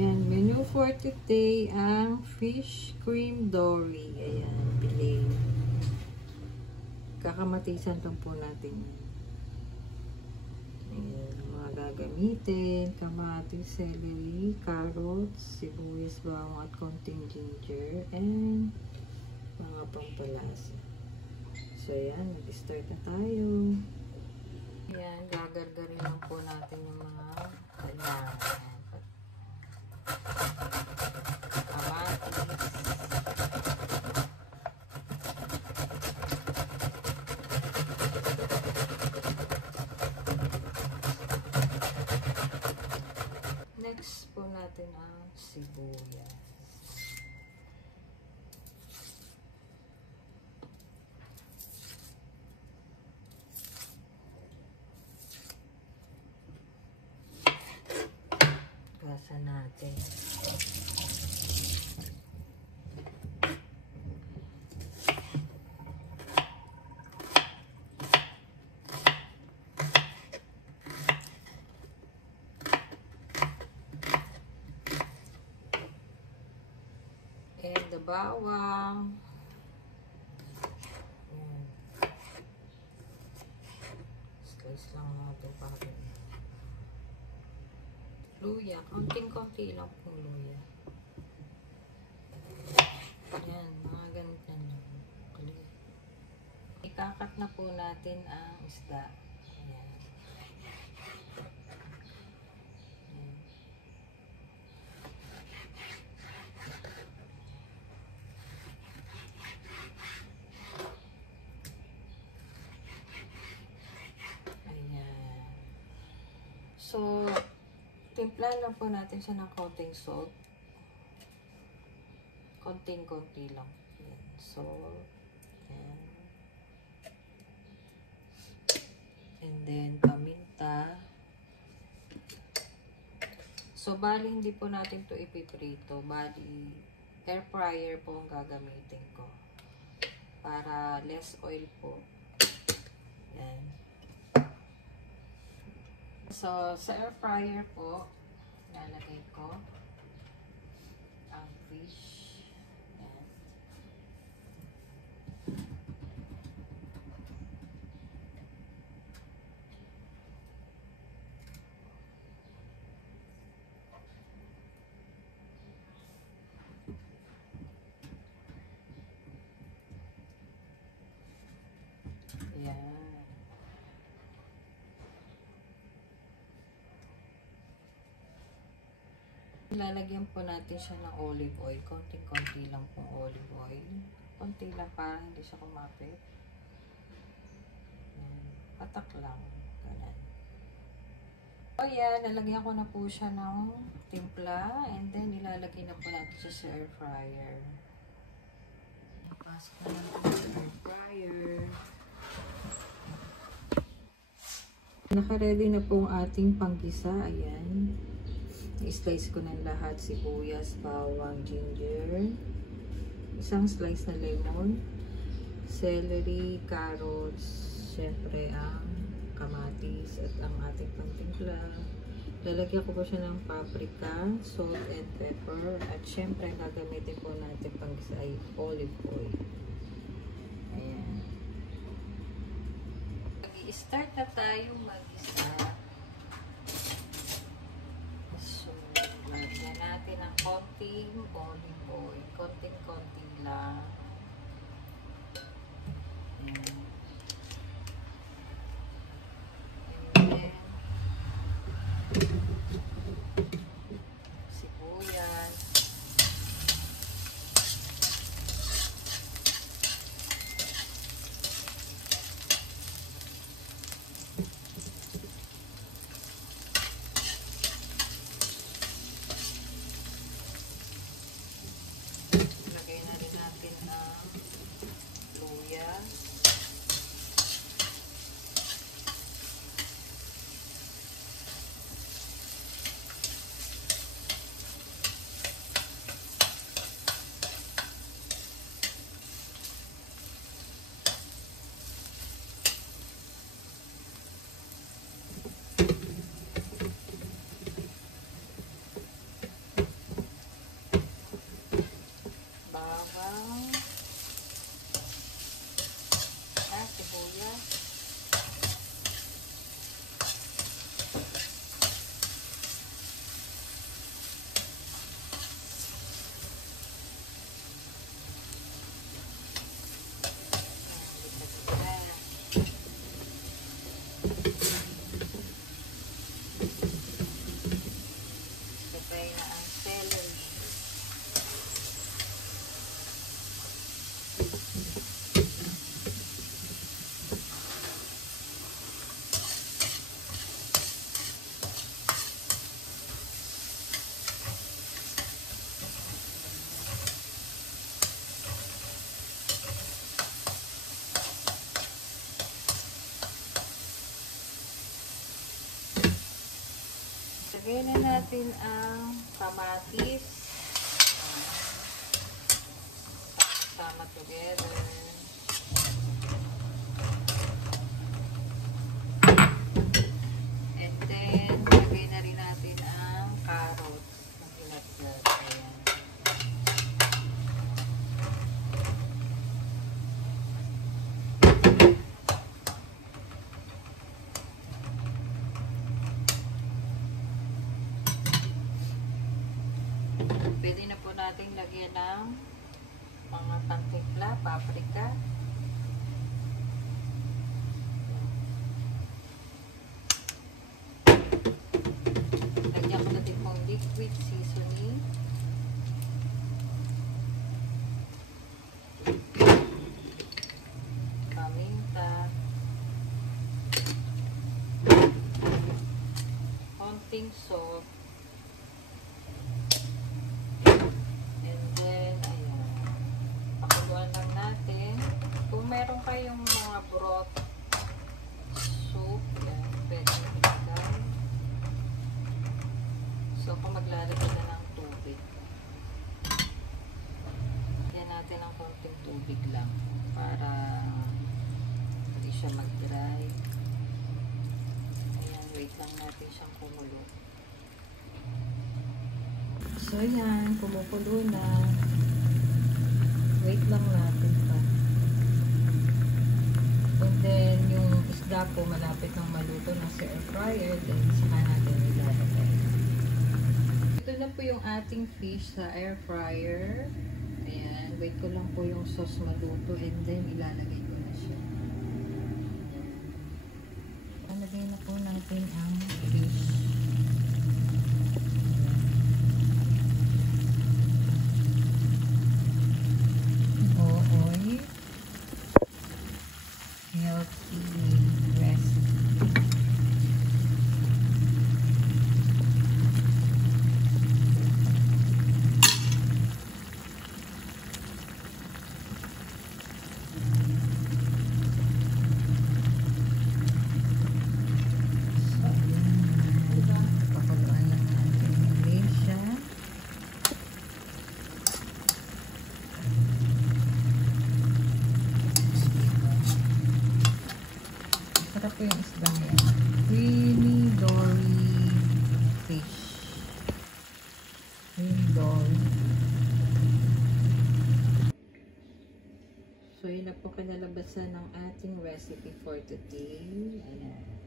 Ayan, menu for today ang fish cream dory. Ayan, pilay. Kakamatisan lang po natin. Ayan, mga gagamitin. Kamatis, celery, carrots, sibuyas, bawang at konting ginger. And mga pampalasa. So, ayan, mag-start na tayo. Ayan, gagargarin lang po natin yung mga kailangan. Next po natin ang sibuyas. Gasa natin. And the bawang. Slice lang natin para luya. Konting-konti lang pong luya. Ayan, mga ganyan lang. Ikakat na po natin ang isda. Ayan. So, timpla lang po natin siya ng konting salt. Konting-konti lang. Ayan. Salt. Ayan. And then, paminta. So, bali hindi po natin to ipiprito. Bali, air fryer po ang gagamitin ko. Para less oil po. Ayan. So, sa air fryer po, lalagay ko ang fish. Ayan. Ayan. Lalagyan po natin siya ng olive oil. Konting-konti lang pong olive oil. Konti lang para hindi siya kumapit. Patak lang. Ganun. O yan, nalagyan ko na po siya ng timpla. And then, ilalagay na po natin siya sa air fryer. Pasok na lang po sa air fryer. Naka-ready na po ang ating panggisa. Ayan. I-slice ko ng lahat, sibuyas, bawang, ginger, isang slice na lemon, celery, carrots, syempre ang kamatis at ang ating pantimpla. Lalagyan ko po siya ng paprika, salt and pepper, at syempre gagamitin po natin panggisa ay olive oil. Ayan. Mag-i-start na tayo mag-isa. Lagyan natin ng konting olive oil. Konting-konti lang. Ayan. And then, sibuyas. Lagay na rin natin ang luya. Lagay na natin ang kamatis. Sama together. And then, lagay na rin natin ang carrots na pinatlag. Ayan. Pwede na po natin lagyan ng mga pantikla, paprika. Lagyan ko na din pong liquid seasoning. Paminta. Konting salt. Kung meron kayong mga broth soup, yan, pwede ilagay. So, kung maglalagay na ng tubig, yan natin ng konting tubig lang para hindi siya mag-dry. Ayan, wait lang natin siyang kumulo. So, yan, kumukulo na. Wait lang natin pa. And then, yung isda po malapit ng maluto na sa air fryer, then saka natin ilalagay. Ito na po yung ating fish sa air fryer. Ayan, wait ko lang po yung sauce maluto and then ilalagay ko na siya. Ilalagay na po natin ang fish. Sarap po yung isda niya. Really dory fish. Really dory. So, yun na po kinalabasan ng ating recipe for today. Ayan.